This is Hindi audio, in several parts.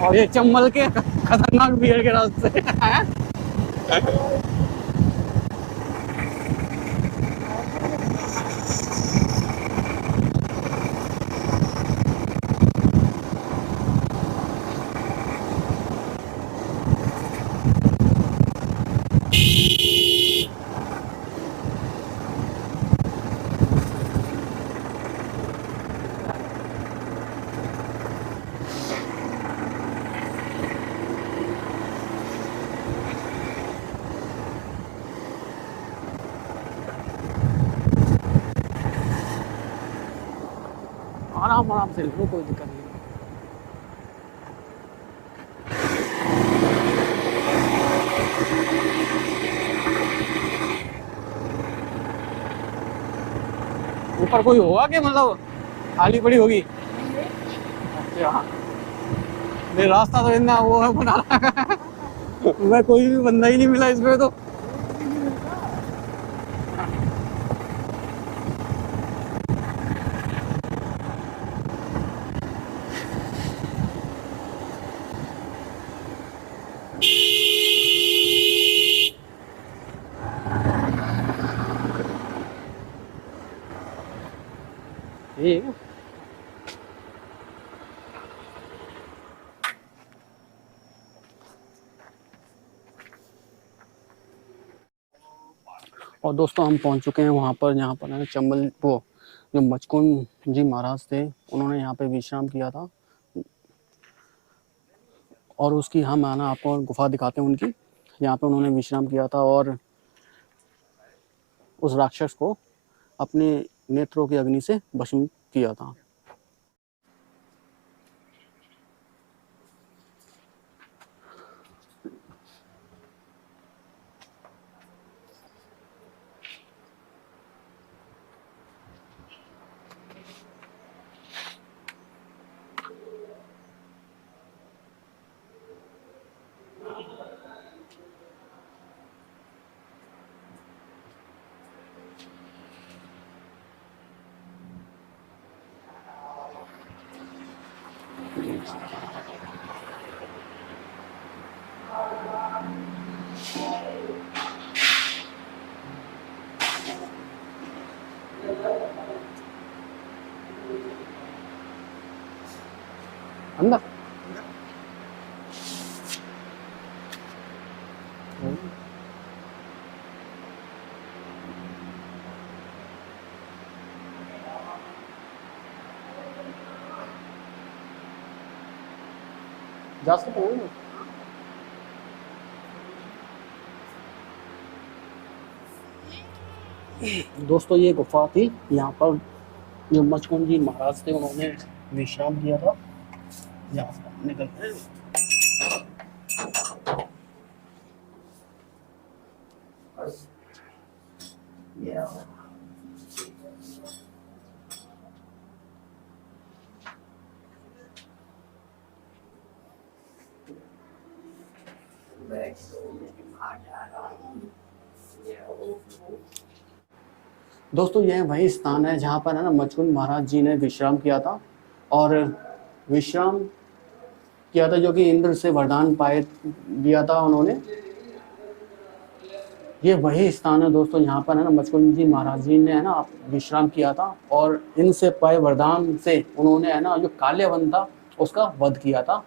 और ये चंबल के खतरनाक बियर के रास्ते हैं। आराम आराम से लो, कोई दिक्कत नहीं। ऊपर कोई होगा कि मतलब खाली पड़ी होगी? अच्छा, ये रास्ता तो इतना वो है बना रखा है। मैं कोई भी बंदा ही नहीं मिला इसमें तो। ठीक है। और दोस्तों हम पहुंच चुके हैं वहां पर, जहाँ पर है चंबल वो जो मचकुंद जी महाराज थे, उन्होंने यहाँ पे विश्राम किया था। और उसकी हम आना आपको गुफा दिखाते हैं उनकी। यहाँ पे उन्होंने विश्राम किया था और उस राक्षस को अपने नेत्रों की अग्नि से भस्म किया था। अंदर जा सकते हैं। दोस्तों ये गुफा थी, यहाँ पर जो मचकुंद जी महाराज थे उन्होंने विश्राम किया था। यहाँ से निकलते हैं। दोस्तों यह वही स्थान है जहाँ पर है ना मचकुंद महाराज जी ने विश्राम किया था, और विश्राम किया था जो कि इंद्र से वरदान पाए दिया था उन्होंने। ये वही स्थान है दोस्तों, यहाँ पर है ना मचकुंद जी महाराज जी ने है ना विश्राम किया था, और इनसे पाए वरदान से उन्होंने है ना जो काले वन था उसका वध किया था।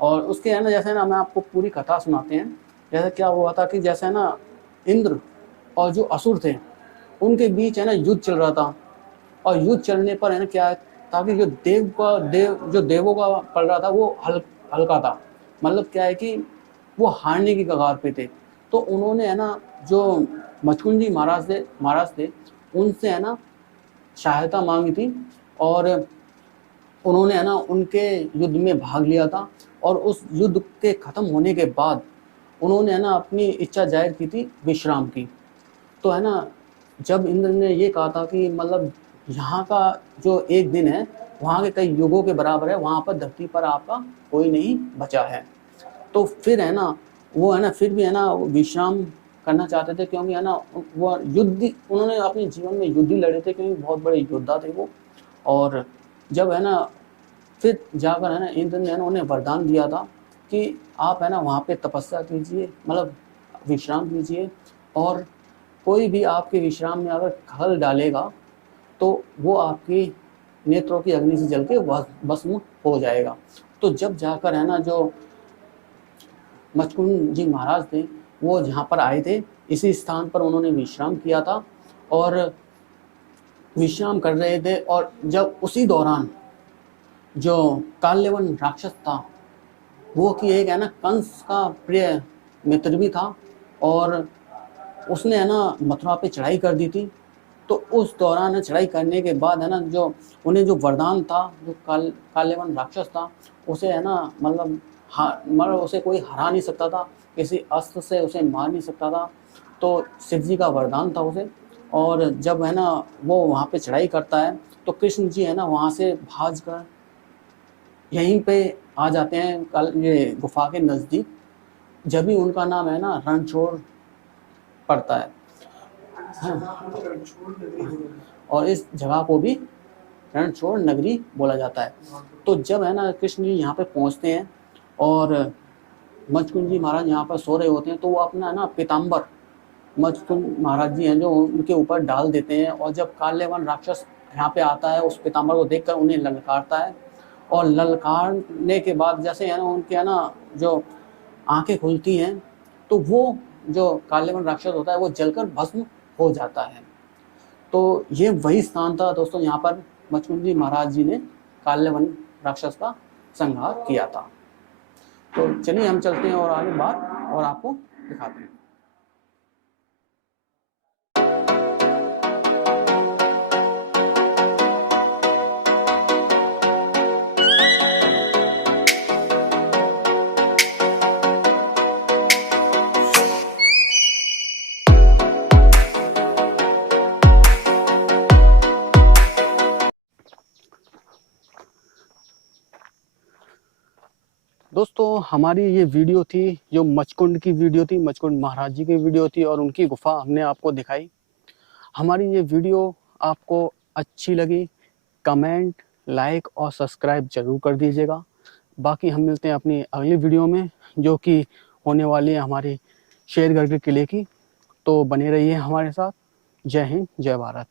और उसके है ना जैसे ना मैं आपको पूरी कथा सुनाते हैं। जैसे क्या हुआ था कि जैसे ना इंद्र और जो असुर थे उनके बीच है ना युद्ध चल रहा था, और युद्ध चलने पर है ना क्या ताकि जो देवों का पड़ रहा था वो हल्का था। मतलब क्या है कि वो हारने की कगार पे थे। तो उन्होंने है ना जो मचकुंद जी महाराज थे उनसे है ना सहायता मांगी थी, और उन्होंने है ना उनके युद्ध में भाग लिया था। और उस युद्ध के खत्म होने के बाद उन्होंने है ना अपनी इच्छा जाहिर की थी विश्राम की। तो है ना जब इंद्र ने ये कहा था कि मतलब यहाँ का जो एक दिन है वहाँ के कई युगों के बराबर है, वहाँ पर धरती पर आपका कोई नहीं बचा है। तो फिर है ना वो है ना फिर भी है ना विश्राम करना चाहते थे, क्योंकि है ना वो युद्ध उन्होंने अपने जीवन में युद्ध ही लड़े थे, क्योंकि बहुत बड़े योद्धा थे वो। और जब है ना फिर जाकर है ना इंद्र ने उन्हें वरदान दिया था कि आप है ना वहाँ पे तपस्या कीजिए, मतलब विश्राम कीजिए, और कोई भी आपके विश्राम में अगर खल डालेगा तो वो आपकी नेत्रों की अग्नि से जल के भस्म हो जाएगा। तो जब जाकर है ना जो मचकुंद जी महाराज थे वो जहाँ पर आए थे, इसी स्थान पर उन्होंने विश्राम किया था और विश्राम कर रहे थे। और जब उसी दौरान जो काल्यवन राक्षस था, वो कि एक है ना कंस का प्रिय मित्र भी था, और उसने है ना मथुरा पे चढ़ाई कर दी थी। तो उस दौरान चढ़ाई करने के बाद है ना जो उन्हें जो वरदान था, जो काल्यवन राक्षस था, उसे है ना मतलब उसे कोई हरा नहीं सकता था, किसी अस्त्र से उसे मार नहीं सकता था। तो शिव जी का वरदान था उसे। और जब है ना वो वहाँ पे चढ़ाई करता है तो कृष्ण जी है ना वहाँ से भाग कर यहीं पे आ जाते हैं ये गुफा के नज़दीक। जब भी उनका नाम है ना रणछोड़ पड़ता है। और इस जगह को भी रणछोड़ नगरी बोला जाता है। तो जब है ना कृष्ण जी यहाँ पे पहुँचते हैं और मचकुंद जी महाराज यहाँ पर सो रहे होते हैं, तो वो अपना ना पीताम्बर मचकुंद महाराज जी हैं जो उनके ऊपर डाल देते हैं। और जब काल्यवन राक्षस यहाँ पे आता है, उस पीताम्बर को देखकर उन्हें ललकारता है, और ललकारने के बाद जैसे है ना उनके है ना जो आंखें खुलती हैं, तो वो जो काल्यवन राक्षस होता है वो जलकर भस्म हो जाता है। तो ये वही स्थान था दोस्तों, यहाँ पर मचकुंद जी महाराज जी ने काल्यवन राक्षस का संहार किया था। तो चलिए हम चलते हैं और आगे बात और आपको दिखाते हैं। दोस्तों हमारी ये वीडियो थी जो मचकुंड की वीडियो थी, मचकुंड महाराज जी की वीडियो थी, और उनकी गुफा हमने आपको दिखाई। हमारी ये वीडियो आपको अच्छी लगी, कमेंट, लाइक और सब्सक्राइब जरूर कर दीजिएगा। बाकी हम मिलते हैं अपनी अगली वीडियो में, जो कि होने वाली है हमारी शेरगढ़ के किले की। तो बने रहिए हमारे साथ। जय हिंद, जय भारत।